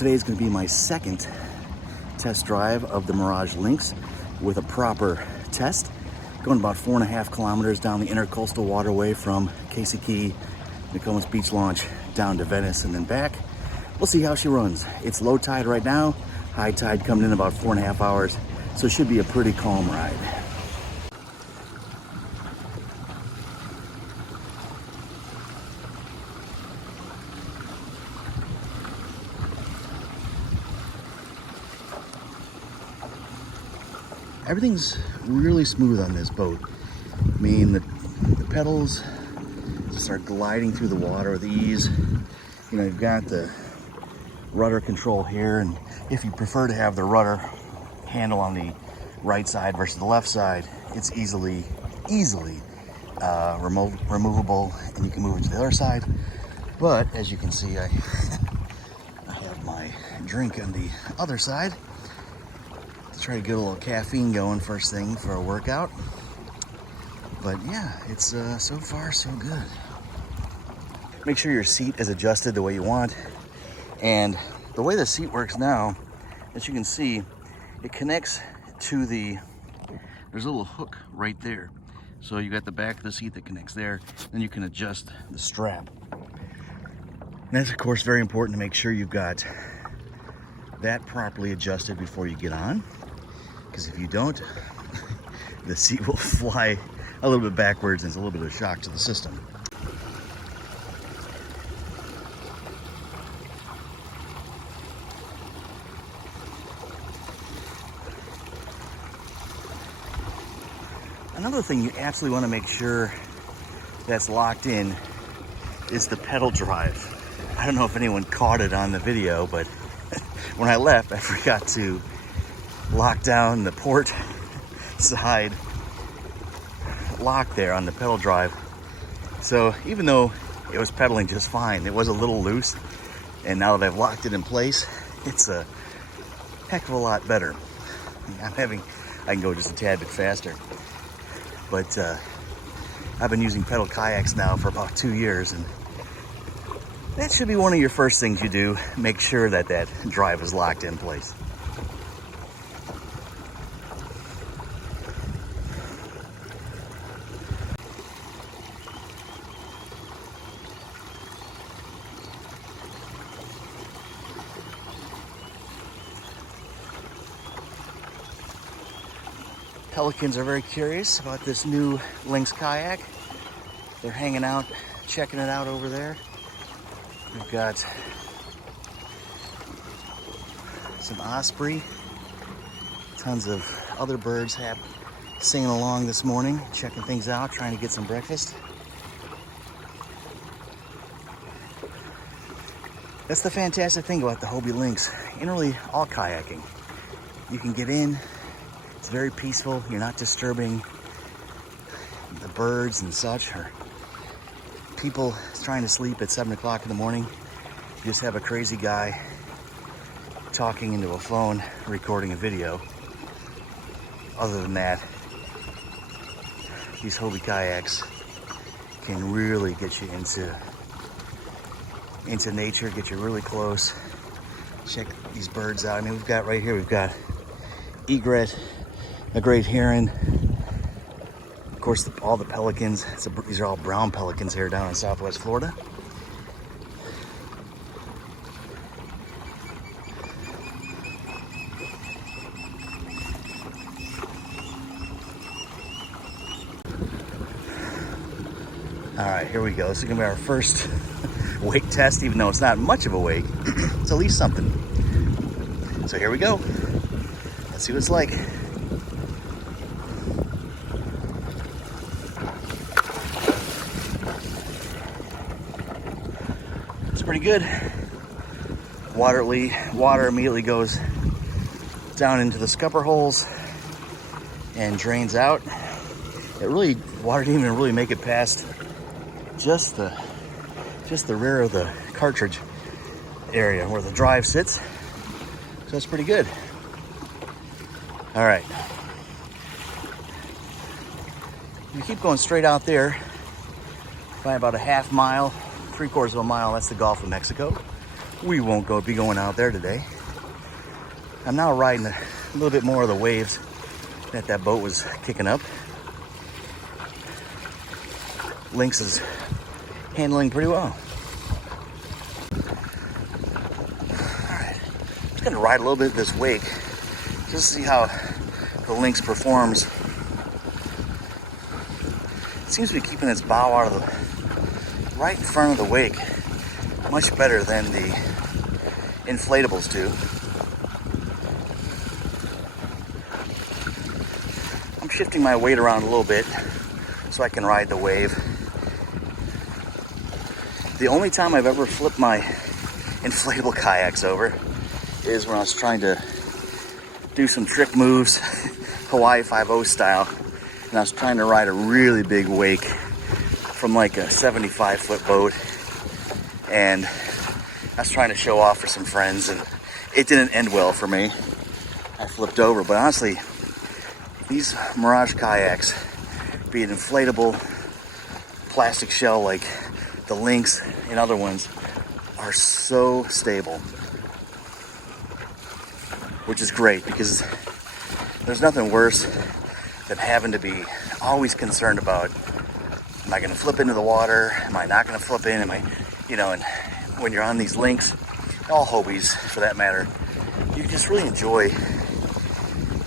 Today is going to be my second test drive of the Mirage Lynx with a proper test. Going about 4.5 kilometers down the intercoastal waterway from Casey Key, Nokomis Beach Launch, down to Venice and then back. We'll see how she runs. It's low tide right now, high tide coming in about 4.5 hours, so it should be a pretty calm ride. Everything's really smooth on this boat. I mean, the pedals just are gliding through the water with ease. You know, you've got the rudder control here, and if you prefer to have the rudder handle on the right side versus the left side, it's easily removable, and you can move it to the other side. But as you can see, I have my drink on the other side. Try to get a little caffeine going first thing for a workout. But yeah, it's so far so good. Make sure your seat is adjusted the way you want. And the way the seat works now, as you can see, it connects to there's a little hook right there. So you got the back of the seat that connects there, then you can adjust the strap. And that's of course very important to make sure you've got that properly adjusted before you get on. Because if you don't, the seat will fly a little bit backwards and it's a little bit of a shock to the system. Another thing you absolutely want to make sure that's locked in is the pedal drive. I don't know if anyone caught it on the video, but when I left, I forgot to lock down the port side lock there on the pedal drive. So even though it was pedaling just fine, it was a little loose. And now that I've locked it in place, it's a heck of a lot better. I can go just a tad bit faster. But I've been using pedal kayaks now for about 2 years, and that should be one of your first things you do. Make sure that that drive is locked in place. Pelicans are very curious about this new Lynx kayak. They're hanging out, checking it out over there. We've got some osprey, tons of other birds singing along this morning, checking things out, trying to get some breakfast. That's the fantastic thing about the Hobie Lynx, and really all kayaking. You can get in. It's very peaceful. You're not disturbing the birds and such, or people trying to sleep at 7 o'clock in the morning. You just have a crazy guy talking into a phone, recording a video. Other than that, these Hobie kayaks can really get you into nature, get you really close. Check these birds out. I mean, we've got egret, a great heron, of course all the pelicans. These are all brown pelicans here down in Southwest Florida. All right, here we go. This is gonna be our first wake test, even though it's not much of a wake. It's at least something. So here we go. Let's see what it's like. Pretty good. Water immediately goes down into the scupper holes and drains out. Water didn't even really make it past just the rear of the cartridge area where the drive sits. So that's pretty good. All right. You keep going straight out there, by about a half mile, 3/4 of a mile, that's the Gulf of Mexico. we won't be going out there today. I'm now riding a little bit more of the waves that boat was kicking up. Lynx is handling pretty well. Alright, I'm just gonna ride a little bit of this wake just to see how the Lynx performs. It seems to be keeping its bow out of the right in front of the wake much better than the inflatables do. I'm shifting my weight around a little bit so I can ride the wave. The only time I've ever flipped my inflatable kayaks over is when I was trying to do some trick moves, Hawaii 5-0 style, and I was trying to ride a really big wake from like a 75-foot boat, and I was trying to show off for some friends, and it didn't end well for me. I flipped over, but honestly, these Mirage kayaks, be it inflatable, plastic shell like the Lynx and other ones, are so stable, which is great because there's nothing worse than having to be always concerned about, am I going to flip into the water? Am I not going to flip in? Am I, you know, and when you're on these Lynx, all Hobies for that matter, you just really enjoy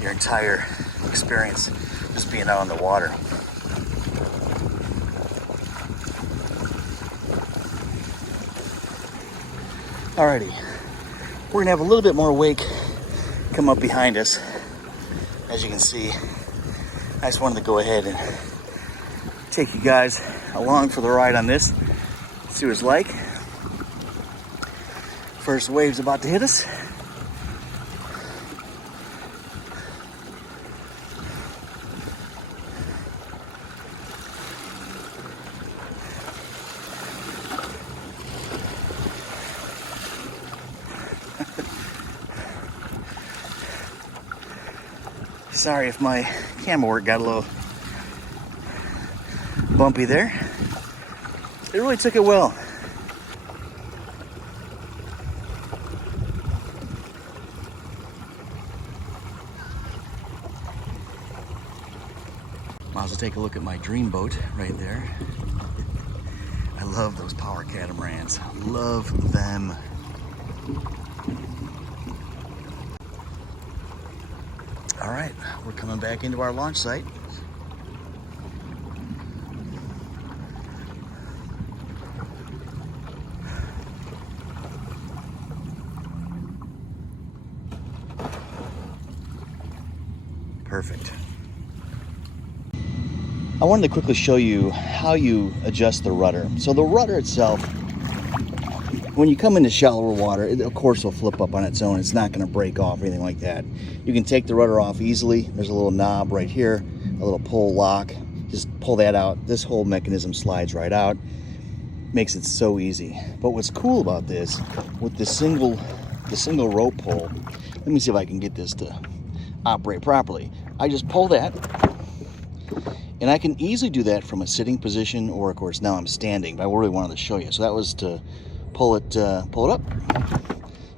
your entire experience just being out on the water. Alrighty, we're gonna have a little bit more wake come up behind us. As you can see, I just wanted to go ahead and take you guys along for the ride on this. See what it's like. First wave's about to hit us. Sorry if my camera work got a little bumpy there. It really took it well. Might as well take a look at my dream boat right there. I love those power catamarans. Love them. All right, we're coming back into our launch site. Perfect. I wanted to quickly show you how you adjust the rudder. So the rudder itself, when you come into shallower water, it of course will flip up on its own. It's not going to break off or anything like that. You can take the rudder off easily. There's a little knob right here, a little pull lock. Just pull that out. This whole mechanism slides right out. Makes it so easy. But what's cool about this, with the single rope pull, let me see if I can get this to operate properly. I just pull that, and I can easily do that from a sitting position, or of course now I'm standing, but I really wanted to show you. So that was to pull it up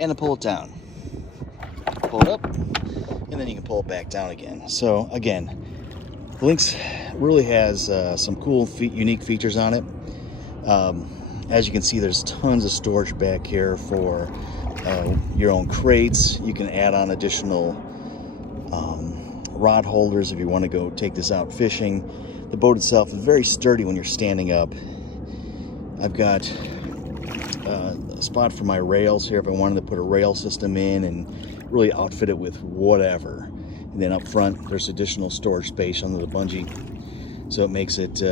and to pull it down. Pull it up, and then you can pull it back down again. So again, the Lynx really has some cool, unique features on it. As you can see, there's tons of storage back here for your own crates. You can add on additional rod holders if you want to go take this out fishing. The boat itself is very sturdy when you're standing up. I've got a spot for my rails here if I wanted to put a rail system in and really outfit it with whatever. And then up front there's additional storage space under the bungee, so it makes it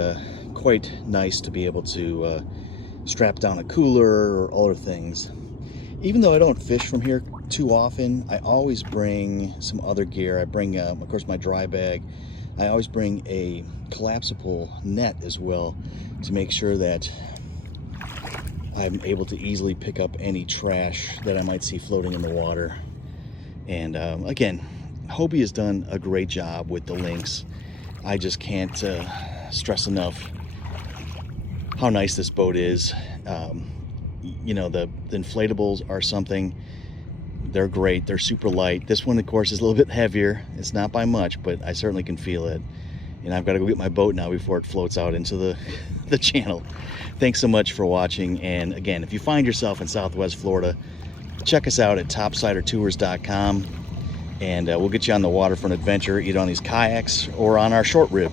quite nice to be able to strap down a cooler or other things. Even though I don't fish from here too often, I always bring some other gear. I bring of course my dry bag. I always bring a collapsible net as well to make sure that I'm able to easily pick up any trash that I might see floating in the water. And again, Hobie has done a great job with the Lynx. I just can't stress enough how nice this boat is. you know, the inflatables are something. They're great. They're super light. This one, of course, is a little bit heavier. It's not by much, but I certainly can feel it. And I've got to go get my boat now before it floats out into the channel. Thanks so much for watching. And again, if you find yourself in Southwest Florida, check us out at topsidertours.com, and we'll get you on the waterfront adventure, either on these kayaks or on our short rib.